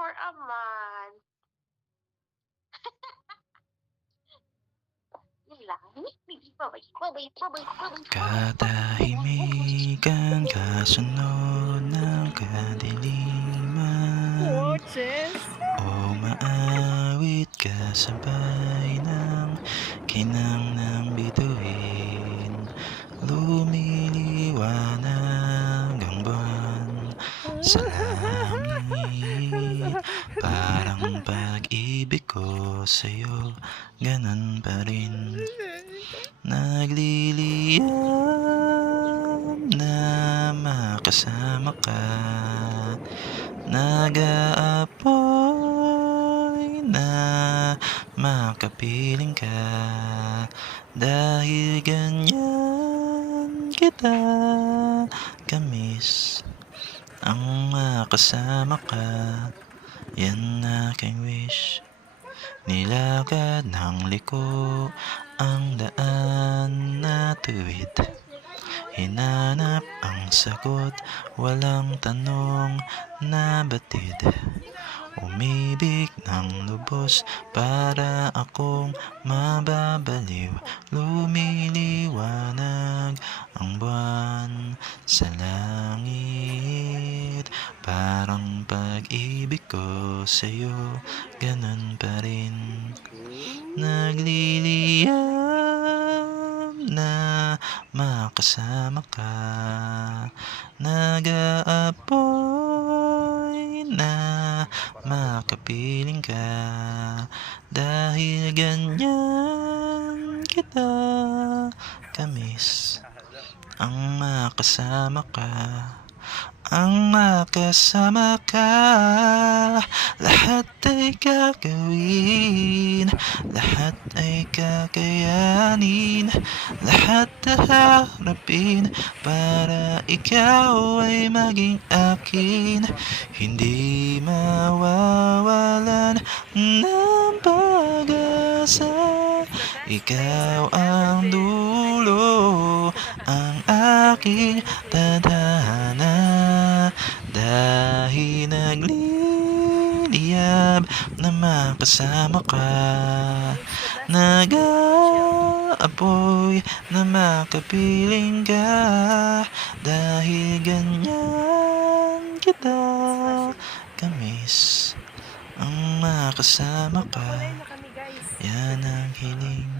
for a month. Yun lang. Babay, babay, babay, babay, Katahimikan kasunod ng kadiliman, Watches. o maawit kasabay ng kinang ng bituin. Lumiliwanag ang buwan sa langit, parang pag-ibig ko sa'yo ganun pa rin. Nagliliyab na makasama ka, nag-aapoy na makapiling ka, dahil ganyan kita kamiss. Ang makasama ka, yan aking wish. Nilakad ng liko ang daan na tuwid, hinanap ang sagot, walang tanong na batid. Umibig ng lubos para akong mababaliw. Lumiliwanag ang buwan sa langit, parang pag-ibig ko sa'yo ganun pa rin. Nagliliyab na makasama ka, nag-aapoy na makapiling ka, dahil ganyan kita kamiss. Ang makasama ka, ang makasama ka, lahat ay gagawin, lahat ay kakayanin, lahat haharapin para ikaw ay maging akin. Hindi mawawalan ng pag-asa, ikaw ang dulo, ang aking tadhana. Dahil nagliliyab na makasama ka, nag-aapoy na makapiling ka, dahil ganyan kita kamiss. Ang makasama ka, Kulay na kami guys. yan ang hiling.